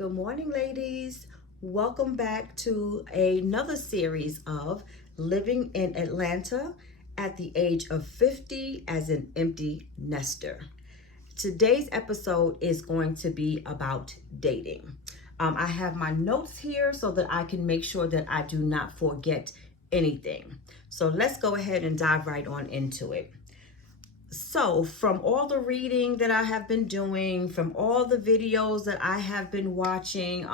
Good morning, ladies. Welcome back to another series of Living in Atlanta at the age of 50 as an empty nester. Today's episode is going to be about dating. I have my notes here so that I can make sure that I do not forget anything. So let's go ahead and dive right on into it. So, from all the reading that I have been doing, from all the videos that I have been watching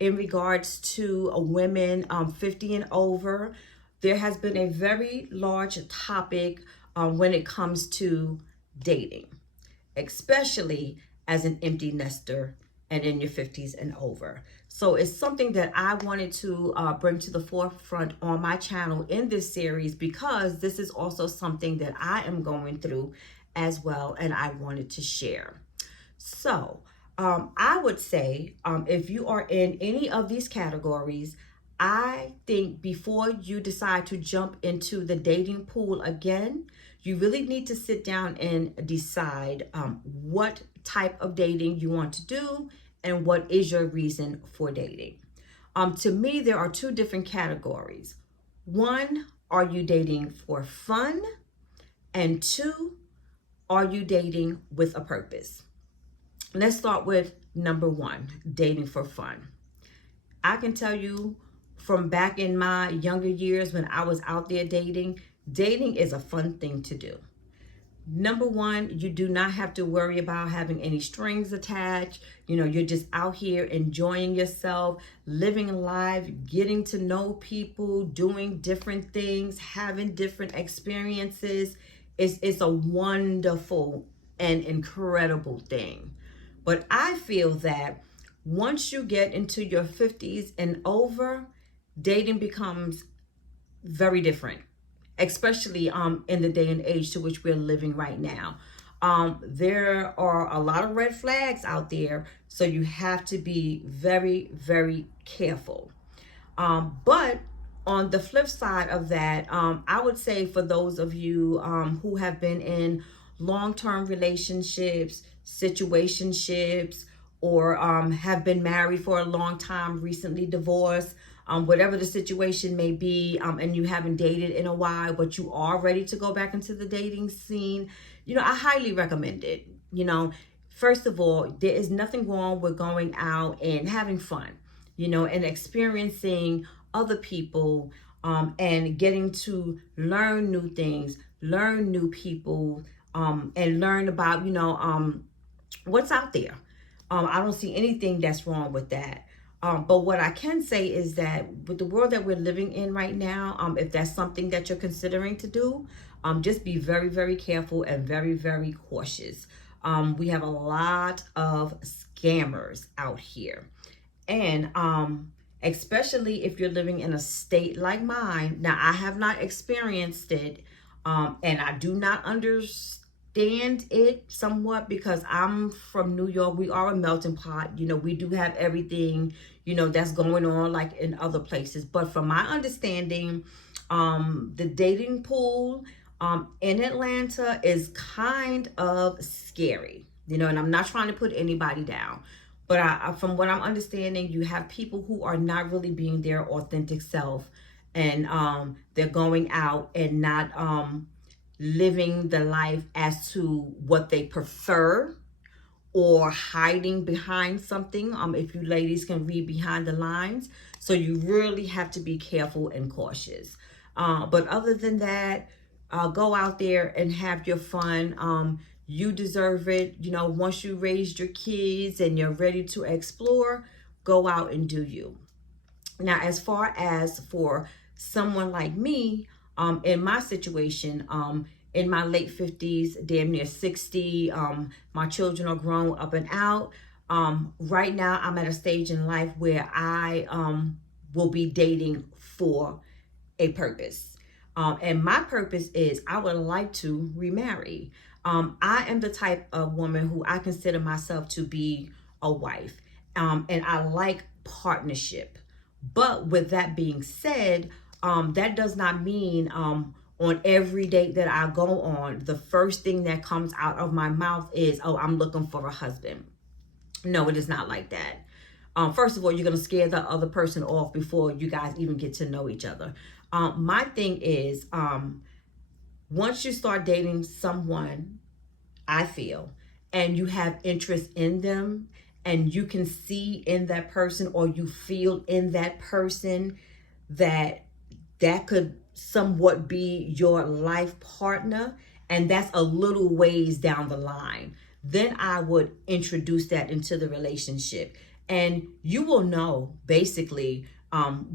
in regards to women 50 and over, there has been a very large topic when it comes to dating, especially as an empty nester and in your 50s and over. So it's something that I wanted to bring to the forefront on my channel in this series, because this is also something that I am going through as well, and I wanted to share. So I would say if you are in any of these categories, I think before you decide to jump into the dating pool again, you really need to sit down and decide what type of dating you want to do and what is your reason for dating. To me, there are two different categories. One, are you dating for fun? And two, are you dating with a purpose? Let's start with number one, dating for fun. I can tell you from back in my younger years when I was out there dating is a fun thing to do. Number one, you do not have to worry about having any strings attached. You're just out here enjoying yourself, living life, getting to know people, doing different things, having different experiences. It's a wonderful and incredible thing. But I feel that once you get into your 50s and over, dating becomes very different, especially in the day and age to which we're living right now. There are a lot of red flags out there, so you have to be very, very careful. But on the flip side of that, I would say for those of you who have been in long-term relationships, situationships, or have been married for a long time, recently divorced, whatever the situation may be, and you haven't dated in a while, but you are ready to go back into the dating scene, I highly recommend it. First of all, there is nothing wrong with going out and having fun, and experiencing other people, and getting to learn new things, learn new people, and learn about, what's out there. I don't see anything that's wrong with that. But what I can say is that with the world that we're living in right now, if that's something that you're considering to do, just be very, very careful and very, very cautious. We have a lot of scammers out here. And especially if you're living in a state like mine. Now, I have not experienced it, and I do not understand it somewhat because I'm from New York. We are a melting pot. We do have everything, that's going on like in other places. But from my understanding, the dating pool in Atlanta is kind of scary, and I'm not trying to put anybody down. But from what I'm understanding, you have people who are not really being their authentic self, and they're going out and not living the life as to what they prefer, or hiding behind something, if you ladies can read behind the lines. So you really have to be careful and cautious. But other than that, go out there and have your fun. You deserve it. Once you raised your kids and you're ready to explore, go out and do you. Now, as far as for someone like me, in my situation, in my late 50s, damn near 60, my children are grown up and out. Right now, I'm at a stage in life where I will be dating for a purpose. And my purpose is I would like to remarry. I am the type of woman who I consider myself to be a wife. And I like partnership. But with that being said, that does not mean on every date that I go on, the first thing that comes out of my mouth is, oh, I'm looking for a husband. No, it is not like that. First of all, you're going to scare the other person off before you guys even get to know each other. My thing is, once you start dating someone, I feel, and you have interest in them, and you can see in that person, or you feel in that person that could somewhat be your life partner, and that's a little ways down the line, then I would introduce that into the relationship. And you will know basically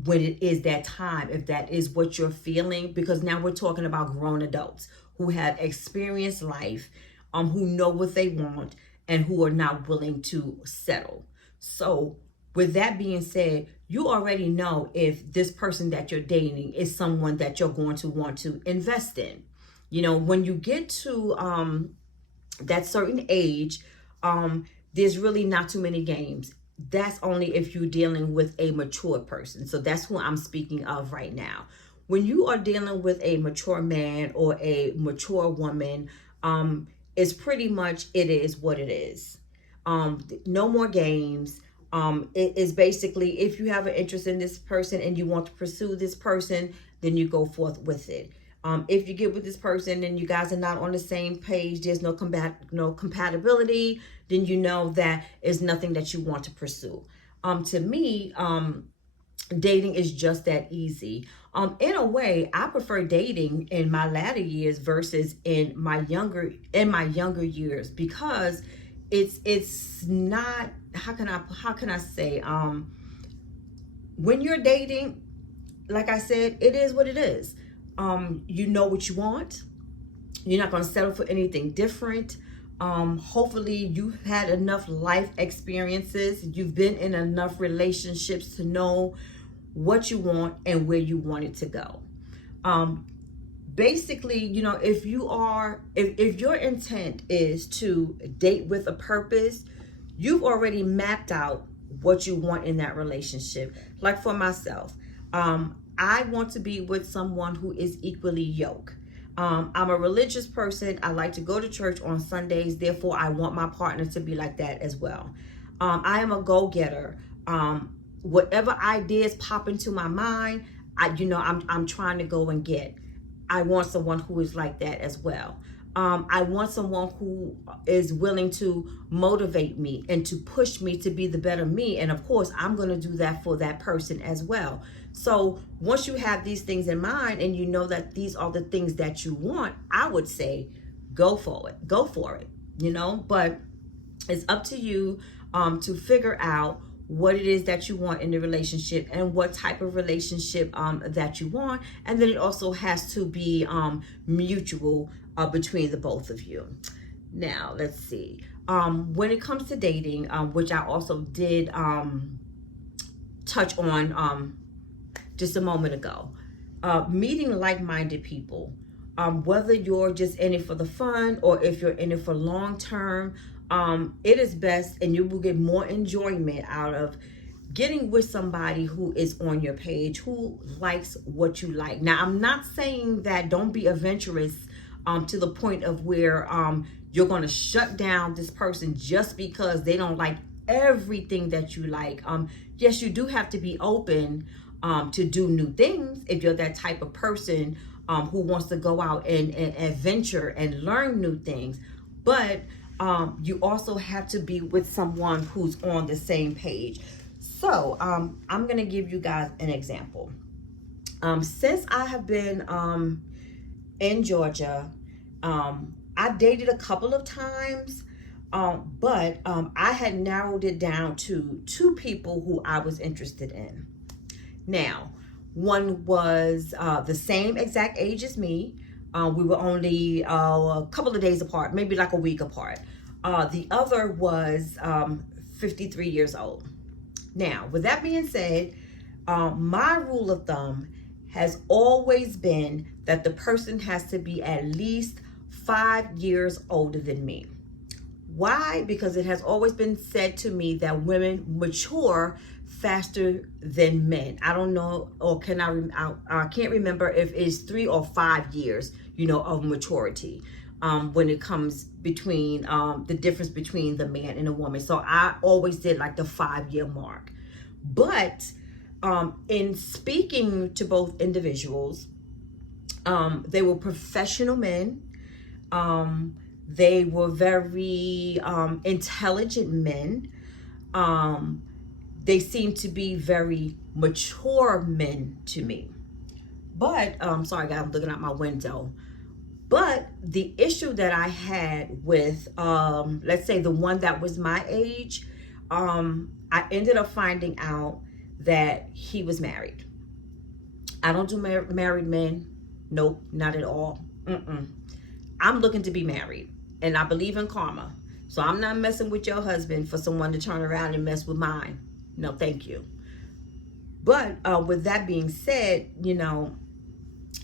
when it is that time, if that is what you're feeling, because now we're talking about grown adults who have experienced life, who know what they want, and who are not willing to settle. So with that being said, you already know if this person that you're dating is someone that you're going to want to invest in. You know, when you get to that certain age, there's really not too many games. That's only if you're dealing with a mature person. So that's who I'm speaking of right now. When you are dealing with a mature man or a mature woman, it's pretty much, it is what it is. No more games. It is basically, if you have an interest in this person and you want to pursue this person, then you go forth with it. If you get with this person and you guys are not on the same page, there's no compatibility, then you know that is nothing that you want to pursue. To me, dating is just that easy. In a way, I prefer dating in my latter years versus in my younger years, because it's not, how can I say, when you're dating, like I said, it is what it is. You know what you want. You're not going to settle for anything different. Hopefully you've had enough life experiences. You've been in enough relationships to know what you want and where you want it to go. Basically, you know, if your intent is to date with a purpose, you've already mapped out what you want in that relationship. Like for myself, I want to be with someone who is equally yoked. I'm a religious person. I like to go to church on Sundays. Therefore, I want my partner to be like that as well. I am a go-getter. Whatever ideas pop into my mind, I'm trying to go and get. I want someone who is like that as well. I want someone who is willing to motivate me and to push me to be the better me. And of course, I'm going to do that for that person as well. So once you have these things in mind and you know that these are the things that you want, I would say go for it, you know, but it's up to you to figure out what it is that you want in the relationship and what type of relationship that you want. And then it also has to be mutual between the both of you. Now, let's see. When it comes to dating, which I also did touch on just a moment ago, meeting like-minded people, whether you're just in it for the fun or if you're in it for long term, it is best, and you will get more enjoyment out of getting with somebody who is on your page, who likes what you like. Now, I'm not saying that don't be adventurous to the point of where you're going to shut down this person just because they don't like everything that you like. Yes, you do have to be open to do new things if you're that type of person who wants to go out and adventure and learn new things. But you also have to be with someone who's on the same page. So I'm going to give you guys an example. Since I have been in Georgia, I dated a couple of times, but I had narrowed it down to 2 people who I was interested in. Now, one was the same exact age as me. We were only a couple of days apart, maybe like a week apart. The other was 53 years old. Now, with that being said, my rule of thumb has always been that the person has to be at least 5 years older than me. Why? Because it has always been said to me that women mature faster than men. I don't know, or I can't remember if it's 3 or 5 years, of maturity. when it comes between the difference between the man and the woman. So I always did like the 5-year mark. But in speaking to both individuals, they were professional men. They were very intelligent men. They seemed to be very mature men to me. But sorry guys, I'm looking out my window. But the issue that I had with let's say the one that was my age, I ended up finding out that he was married. I don't do married men. Nope, not at all. I'm looking to be married, and I believe in karma. So I'm not messing with your husband for someone to turn around and mess with mine. No, thank you. But with that being said, you know,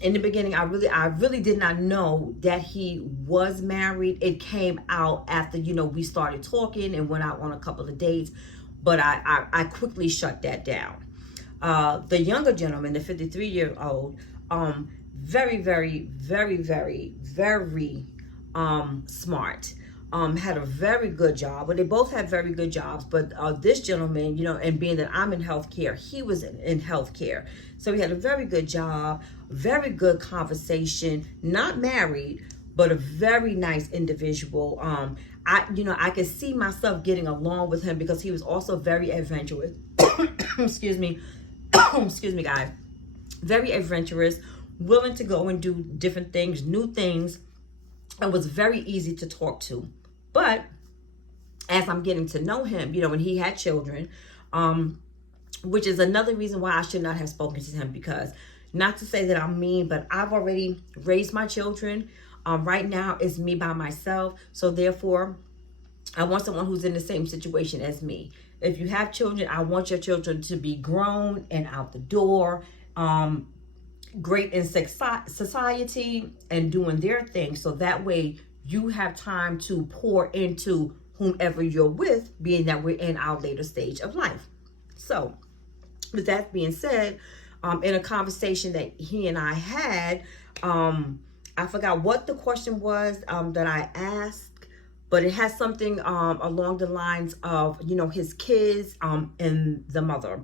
in the beginning, I really did not know that he was married. It came out after, you know, we started talking and went out on a couple of dates, but I quickly shut that down. The younger gentleman, the 53-year-old, very, very, very, very, very smart. Had a very good job. Well, they both had very good jobs, but this gentleman, you know, and being that I'm in healthcare, he was in healthcare. So he had a very good job, very good conversation, not married, but a very nice individual. I could see myself getting along with him because he was also very adventurous. Excuse me. Excuse me, guys. Very adventurous, willing to go and do different things, new things, and was very easy to talk to. But as I'm getting to know him, you know, when he had children, which is another reason why I should not have spoken to him, because not to say that I'm mean, but I've already raised my children. Right now it's me by myself. So therefore, I want someone who's in the same situation as me. If you have children, I want your children to be grown and out the door, great in society and doing their thing. So that way you have time to pour into whomever you're with, being that we're in our later stage of life. So with that being said, in a conversation that he and I had, I forgot what the question was that I asked, but it has something along the lines of, you know, his kids and the mother.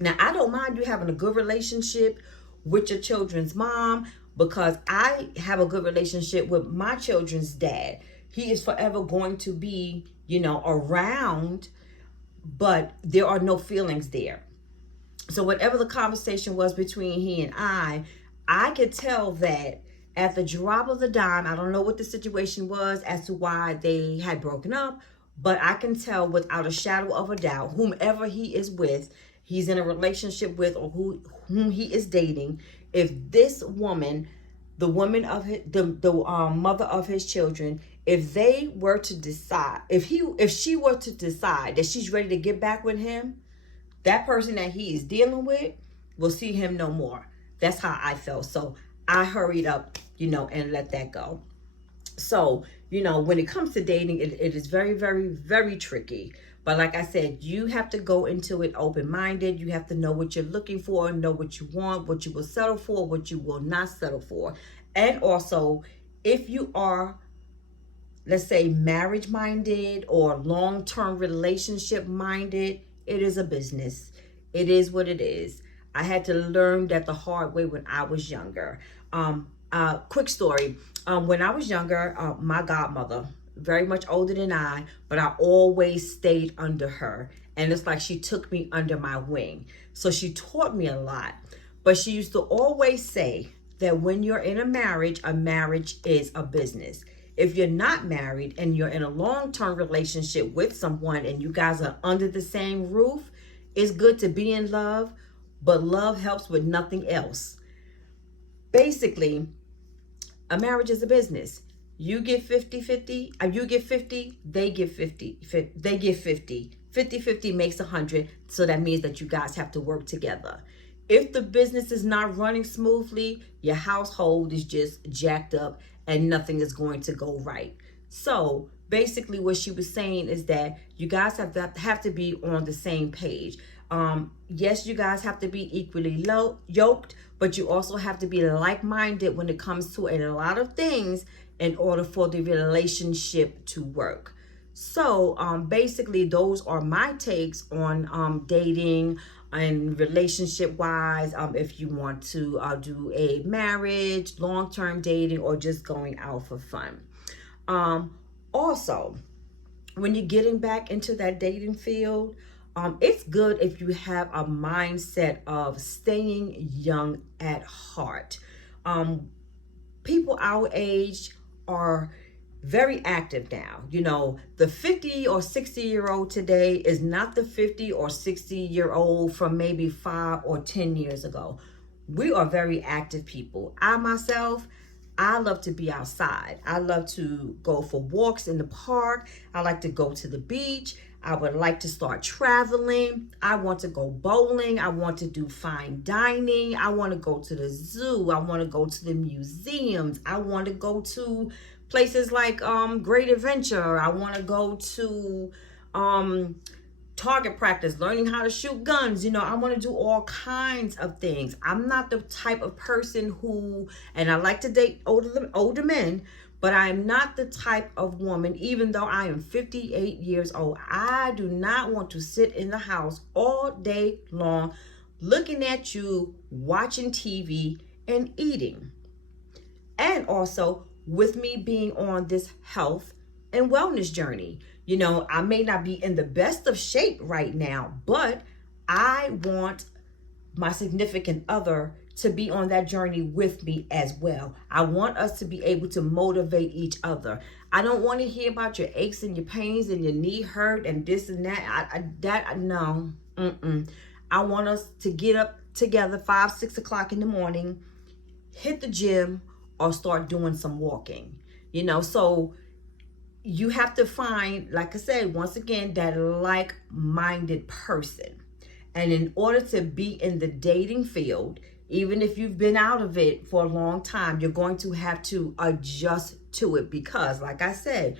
Now, I don't mind you having a good relationship with your children's mom, because I have a good relationship with my children's dad. He is forever going to be, you know, around, but there are no feelings there. So whatever the conversation was between he and I could tell that at the drop of the dime, I don't know what the situation was as to why they had broken up, but I can tell without a shadow of a doubt, whomever he is with, he's in a relationship with, or whom he is dating, if this woman, the woman of his, the mother of his children, if they were to decide, if she were to decide that she's ready to get back with him, that person that he is dealing with will see him no more. That's how I felt. So I hurried up, you know, and let that go. So, you know, when it comes to dating, it is very, very, very tricky. But like I said, you have to go into it open-minded. You have to know what you're looking for, know what you want, what you will settle for, what you will not settle for. And also, if you are, let's say, marriage-minded or long-term relationship-minded, it is a business. It is what it is. I had to learn that the hard way when I was younger. Quick story. When I was younger, my godmother, very much older than I, but I always stayed under her. And it's like she took me under my wing. So she taught me a lot. But she used to always say that when you're in a marriage is a business. If you're not married and you're in a long-term relationship with someone and you guys are under the same roof, it's good to be in love, but love helps with nothing else. Basically, a marriage is a business. You get 50-50, you get 50, they get 50, they get 50. 50-50 makes 100, so that means that you guys have to work together. If the business is not running smoothly, your household is just jacked up and nothing is going to go right. So basically what she was saying is that you guys have to be on the same page. Yes, you guys have to be equally yoked, but you also have to be like-minded when it comes to a lot of things. in order for the relationship to work. So basically, those are my takes on dating and relationship wise. If you want to do a marriage, long-term dating, or just going out for fun. Also, when you're getting back into that dating field, it's good if you have a mindset of staying young at heart. People our age are very active now. You know, the 50 or 60-year-old today is not the 50 or 60-year-old from maybe 5 or 10 years ago. We are very active people. I myself, I love to be outside. I love to go for walks in the park. I like to go to the beach. I would like to start traveling. I want to go bowling. I want to do fine dining. I want to go to the zoo. I want to go to the museums. I want to go to places like Great Adventure. I want to go to target practice, learning how to shoot guns. You know, I want to do all kinds of things. I'm not the type of person who, and I like to date older men, but I am not the type of woman, even though I am 58 years old, I do not want to sit in the house all day long looking at you, watching TV and eating. And also with me being on this health and wellness journey. You know, I may not be in the best of shape right now, but I want my significant other to be on that journey with me as well. I want us to be able to motivate each other. I don't want to hear about your aches and your pains and your knee hurt and this and that. No. I want us to get up together 5, 6 o'clock in the morning, hit the gym, or start doing some walking. You know, so you have to find, like I said, once again, that like-minded person. And in order to be in the dating field, even if you've been out of it for a long time, you're going to have to adjust to it because, like I said,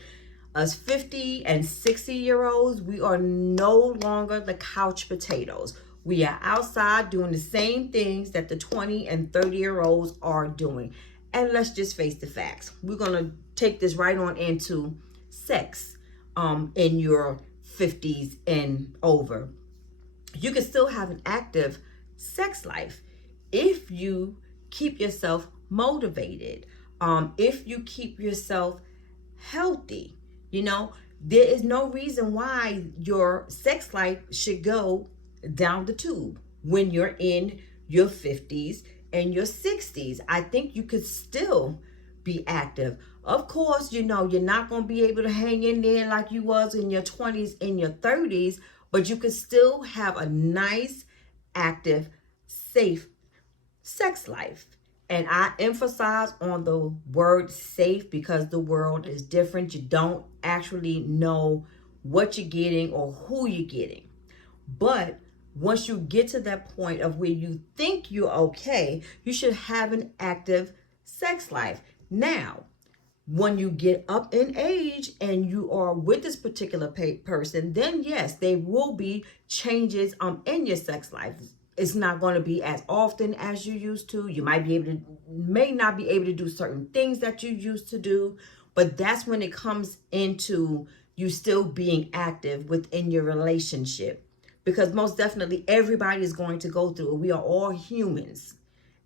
us 50 and 60-year-olds, we are no longer the couch potatoes. We are outside doing the same things that the 20 and 30-year-olds are doing. And let's just face the facts. We're going to take this right on into sex in your 50s and over. You can still have an active sex life if you keep yourself motivated, if you keep yourself healthy. You know, there is no reason why your sex life should go down the tube when you're in your 50s and your 60s. I think you could still be active. Of course, you know, you're not going to be able to hang in there like you was in your 20s and your 30s, but you could still have a nice, active, safe sex life. And I emphasize on the word safe because the world is different. You don't actually know what you're getting or who you're getting. But once you get to that point of where you think you're okay, you should have an active sex life. Now, when you get up in age and you are with this particular person, then yes, there will be changes in your sex life. It's not going to be as often as you used to. You may not be able to do certain things that you used to do, but that's when it comes into you still being active within your relationship. Because most definitely everybody is going to go through it. We are all humans.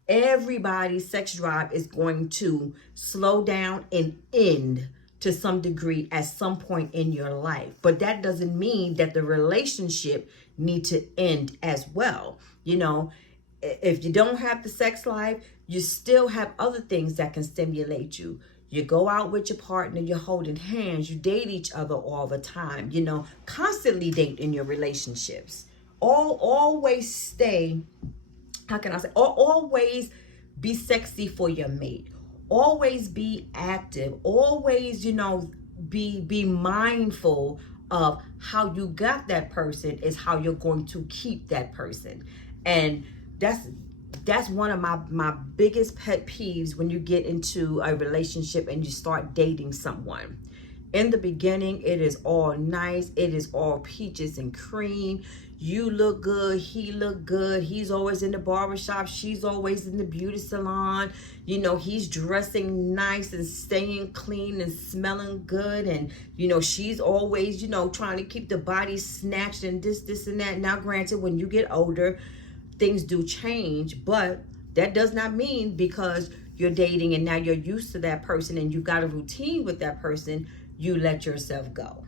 Everybody's sex drive is going to slow down and end to some degree at some point in your life. But that doesn't mean that the relationship need to end as well. You know, if you don't have the sex life, you still have other things that can stimulate you. You go out with your partner, you're holding hands, you date each other all the time, you know, constantly date in your relationships. Always stay, how can I say, always be sexy for your mate. Always be active. Always, you know, be mindful of how you got that person is how you're going to keep that person. And that's one of my biggest pet peeves when you get into a relationship and you start dating someone. In the beginning, it is all nice. It is all peaches and cream. You look good. He look good. He's always in the barbershop. She's always in the beauty salon. You know, he's dressing nice and staying clean and smelling good. And, you know, she's always, you know, trying to keep the body snatched and this, and that. Now, granted, when you get older, things do change. But that does not mean because you're dating and now you're used to that person and you've got a routine with that person, you let yourself go.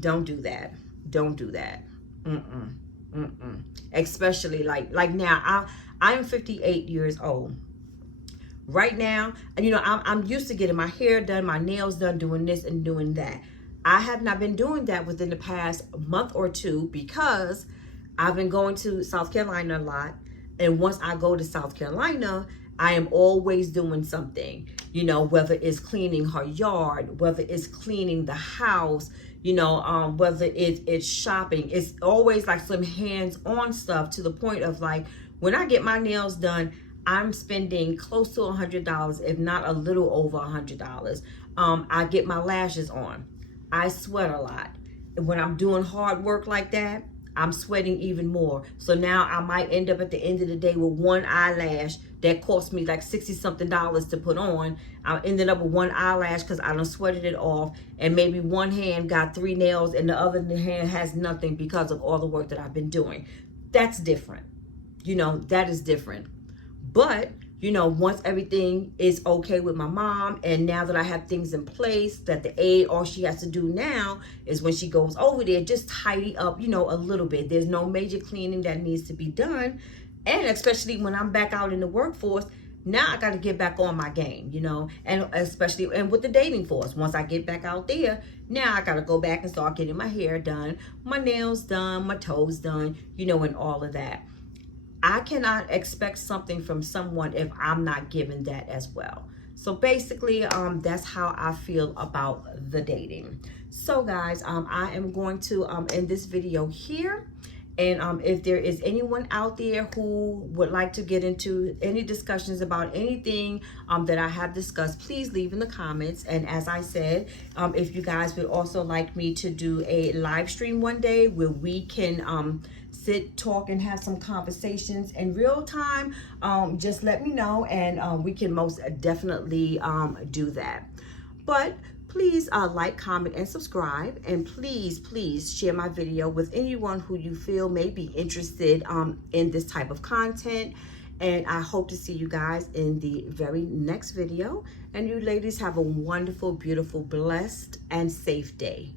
Don't do that. Don't do that. Especially like now, I am 58 years old. Right now, you know, I'm used to getting my hair done, my nails done, doing this and doing that. I have not been doing that within the past month or two because I've been going to South Carolina a lot. And once I go to South Carolina, I am always doing something, you know, whether it's cleaning her yard, whether it's cleaning the house, you know, whether it's shopping. It's always like some hands-on stuff to the point of like, when I get my nails done, I'm spending close to $100, if not a little over $100. I get my lashes on. I sweat a lot. And when I'm doing hard work like that, I'm sweating even more. So now I might end up at the end of the day with one eyelash that cost me like $60-something to put on. I ended up with one eyelash because I done sweated it off, and maybe one hand got 3 nails and the other hand has nothing because of all the work that I've been doing. That's different. You know, that is different. But, you know, once everything is okay with my mom, and now that I have things in place, that the aide, all she has to do now is when she goes over there, just tidy up, you know, a little bit. There's no major cleaning that needs to be done. And especially when I'm back out in the workforce, now I got to get back on my game, you know, and especially and with the dating force. Once I get back out there, now I got to go back and start getting my hair done, my nails done, my toes done, you know, and all of that. I cannot expect something from someone if I'm not given that as well. So basically, that's how I feel about the dating. So guys, I am going to end this video here. And if there is anyone out there who would like to get into any discussions about anything that I have discussed, please leave in the comments. And as I said, if you guys would also like me to do a live stream one day where we can sit, talk, and have some conversations in real time, just let me know, and we can most definitely do that. But please like, comment, and subscribe, and please share my video with anyone who you feel may be interested in this type of content. And I hope to see you guys in the very next video. And you ladies have a wonderful, beautiful, blessed, and safe day.